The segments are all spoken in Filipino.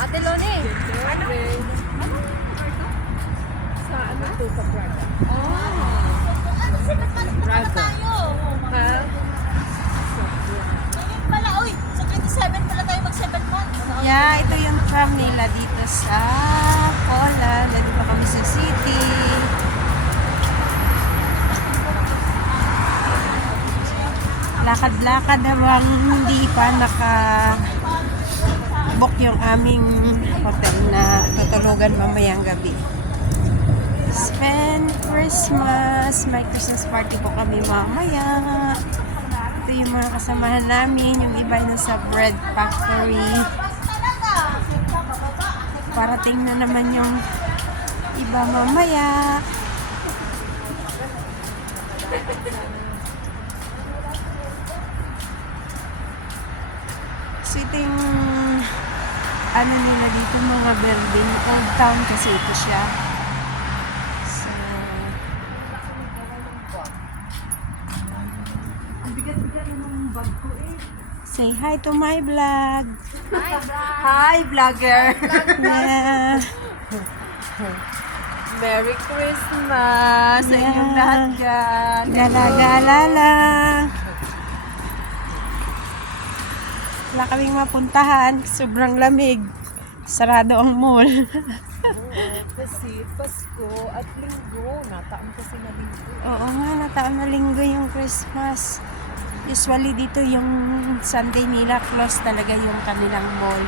Ate Loni, ano? Sa ano to sa Braga? Braga. Ha? Pala, uy, sa 27 pala tayo mag 7 months. Yeah, ito yung tram nila dito sa Poland. Nandito kami sa city. Lakad-lakad habang hindi pa naka-book yung aming hotel na tutulugan mamayang gabi. Spend Christmas. May Christmas party po kami mamaya. Ito yung mga kasamahan namin. Yung iba na sa bread factory. Parating na naman yung iba mamaya. So ito yung ano nila dito, mga building. Old town kasi ito siya. So ang bigat-bigat ng bag ko eh. Say hi to my vlog. Hi, vlogger. Yeah. Merry Christmas sa inyong lahat dyan. Gala-gala. Wala kaming mapuntahan. Sobrang lamig. Sarado ang mall. Kasi Pasko at Linggo. Nataon kasi na Linggo. Oo nga, nataon na linggo yung Christmas. Usually dito yung Sunday nila close talaga yung kanilang mall.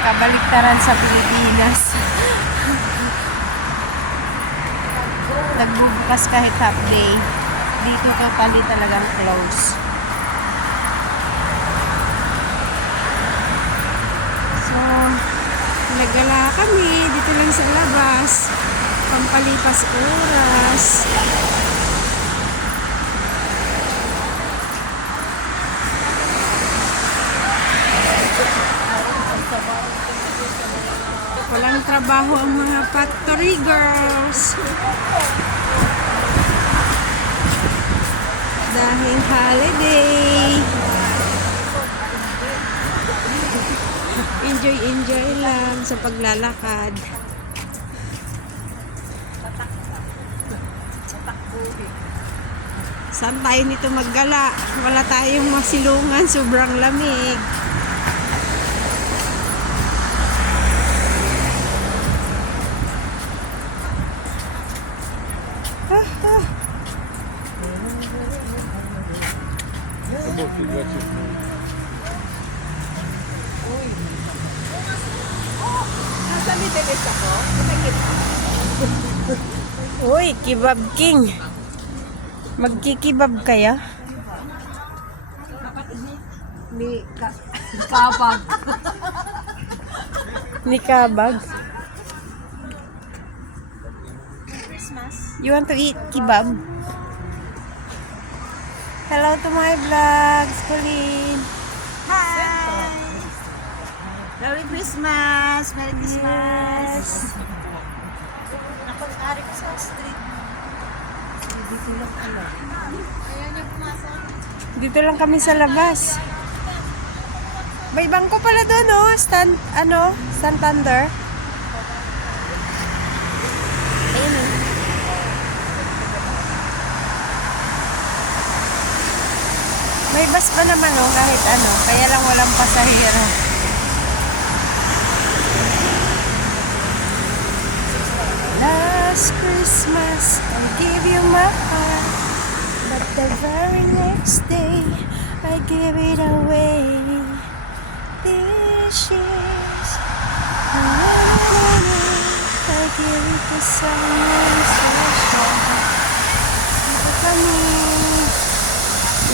Kabaliktaran sa Pilipinas. Nagbubukas kahit half day. Dito totally talagang close. So, nagala kami dito lang sa labas. Pampalipas oras. Walang trabaho ang mga factory girls. Dahil holiday. Enjoy lang sa paglalakad. Saan tayo nito maggala? Wala tayong masilungan. Sobrang lamig. Nasa Middle East ako. Nakikita. Uy, kebab king. Magkikibab kaya? Ni Kapag. Ni kabag. Christmas. You want to eat kebab? Hello to my vlogs, Colleen. Hi! Merry Christmas! Merry Christmas! Yes. Nakapag-ari ko sa street. Dito lang kami sa labas. May bangko pala doon, oh. Santander. Ayun, oh. May bus pa naman, oh, kahit ano. Kaya lang walang pasahero. Last Christmas, I gave you my heart. But the very next day, I gave it away. This is I give it to someone special. Dito kami.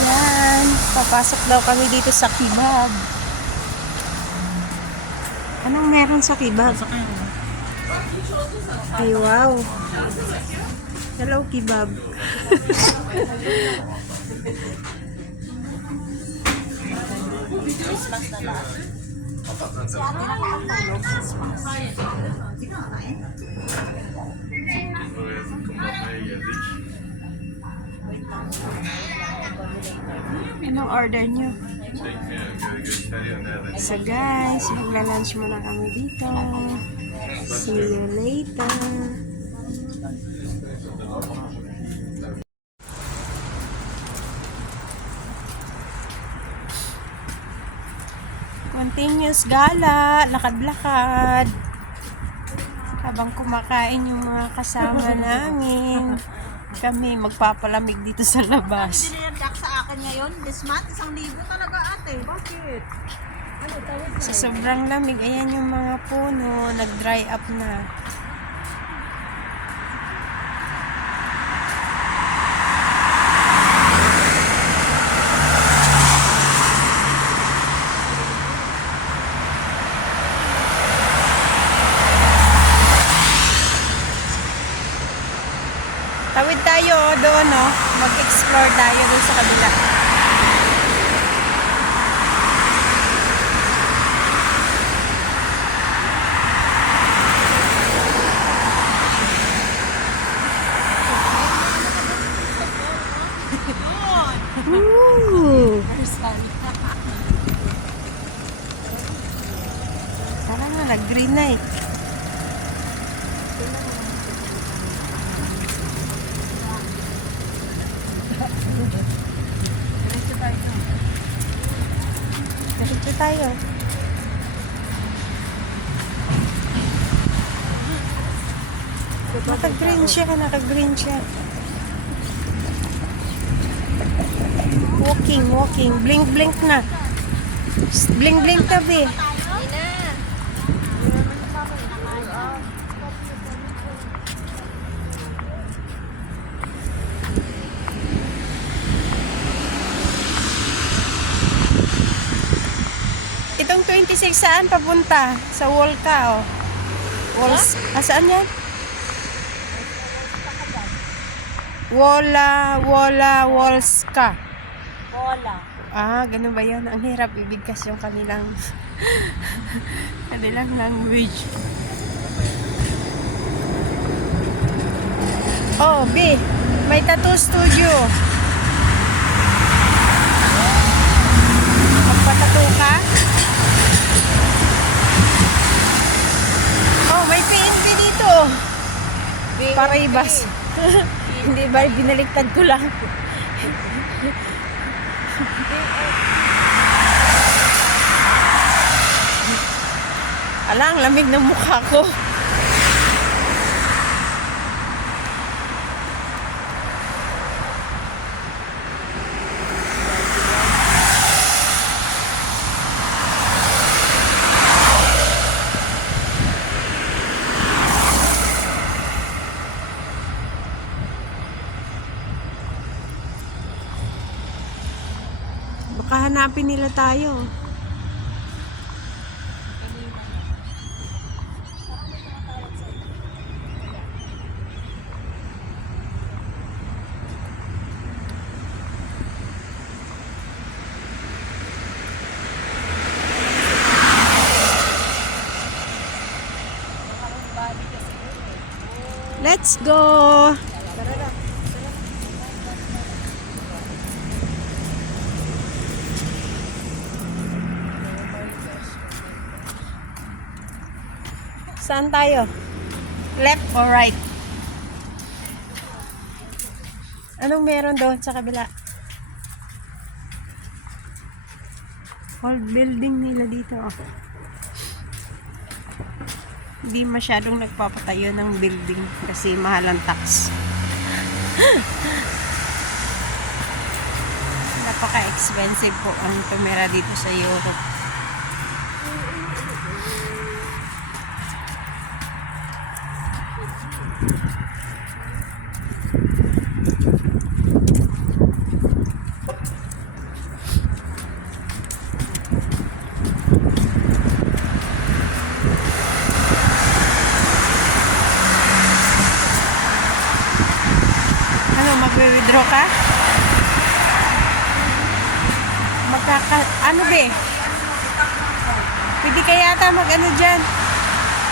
Yan. Papasok daw kami dito sa kebab. Anong meron sa kebab? Ay, wow. Hello, kebab. Christmas na lang. Si ate nakakatulog. Christmas. Anong order nyo? Vegetarian, So guys, magla-lunch muna kami dito. See you later. Continuous gala, lakad-lakad. Habang kumakain yung mga kasama namin, kami magpapalamig dito sa labas. Dinirdak sa akin ngayon, this month, 1,000 talaga ate. Bakit? Ano, tawag Sa sobrang lamig, ayan yung mga puno, nag-dry up na. Tawid tayo doon, no? Mag-explore tayo doon sa kabila. Ooh. Parang nga, nag-green na eh. Diretso tayo. Naka-green siya, naka-green siya. Walking. Blink na. Blink tabi. Itong 26 saan papunta? Sa Wolca, oh. Saan yan? Wolska. Bola. Ah, ganun ba yun? Ang hirap ibigkas yung kanilang language. Oh, B, may tattoo studio. Magpatattoo ka? Oh, may PNB dito. Para ibas. Hindi ba, binaliktad ko lang. Alang, lamig ng mukha ko. Baka hanapin nila tayo. Let's go! Saan tayo? Left or right? Anong meron doon sa kabila? Old building nila dito. Oh. Hindi masyadong nagpapatayo ng building kasi mahal ang tax. Napaka-expensive po ang tumira dito sa Europe. Magwi-withdraw ka? Ano be? Pwede ka yata mag-ano dyan?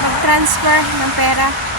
Mag-transfer ng pera.